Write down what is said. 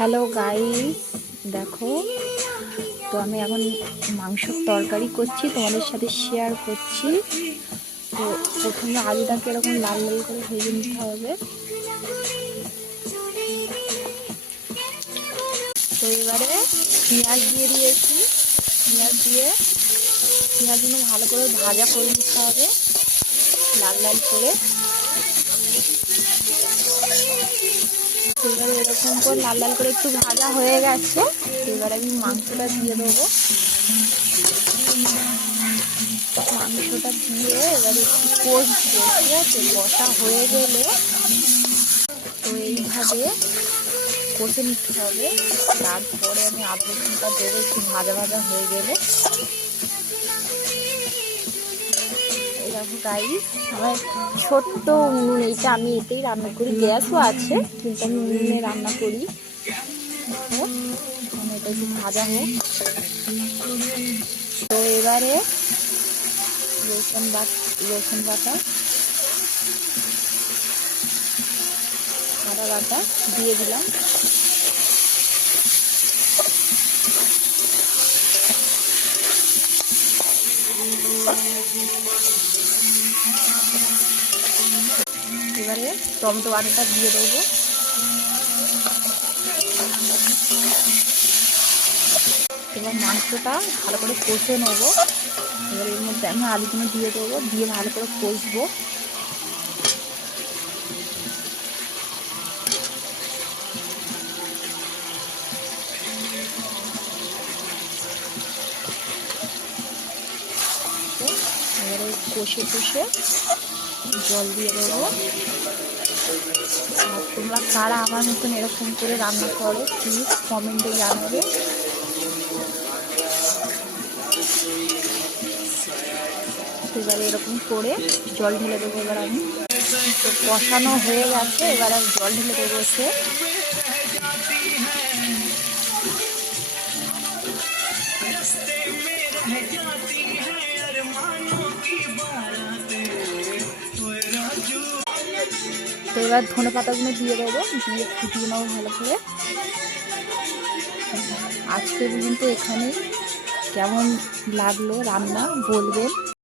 Hello guys, দেখো তো আমি এখন মাংসের তরকারি করছি, তোমাদের সাথে শেয়ার করছি। তো প্রথমে আলুটাকে এরকম লাল লাল করে ভেজে নিতে হবে। তো এবারে পেঁয়াজ দিয়ে দিয়েছি। পেঁয়াজগুলো ভালো করে ভাজা করে নিতে হবে, লাল লাল করে। এবারে এরকম করে লাল লাল করে একটু ভাজা হয়ে গেছে। এবারে আমি মাংসটা দিয়ে দেবো। মাংসটা দিয়ে এবারে একটু কষবো, ঠিক আছে? কষা হয়ে গেলে তো এইভাবে কষে নিতে হবে। তারপরে আমি আদা রসুনটা দেবো একটু ভাজা ভাজা হয়ে গেলে। এই দেখো গাইস, আমার ছোট্ট উনুন এইটা, আমি এতেই রান্না করি। গ্যাসও আছে কিন্তু আমি উনুনে রান্না করি। এটা একটু ভাজা হোক। তো এবারে রসুন বাটা, আদা বাটা দিয়ে দিলাম। এবারে টমেটো বাটাটা দিয়ে দেবো। এবার মাংসটা ভালো করে কষে নেবো। এবার এর মধ্যে আমি আলুগুলো দিয়ে দেবো, দিয়ে ভালো করে কষবো। এবারে কষে জল দিয়ে দেবো। আর তোমরা কারা আমার মতন এরকম করে রান্না করো প্লিজ কমেন্টে জানাবে। এবারে এরকম করে জল ঢেলে দেবো। এবার আমি তো কষানো হয়ে গেছে, এবার আমি জল ঢেলে দেবো। তো এবার ধনে পাতাগুলো দিয়ে দেবো, দিয়ে ফুটিয়ে নেবো ভালো করে। আজকে পর্যন্ত এখানে কেমন লাগলো রান্না বলবেন।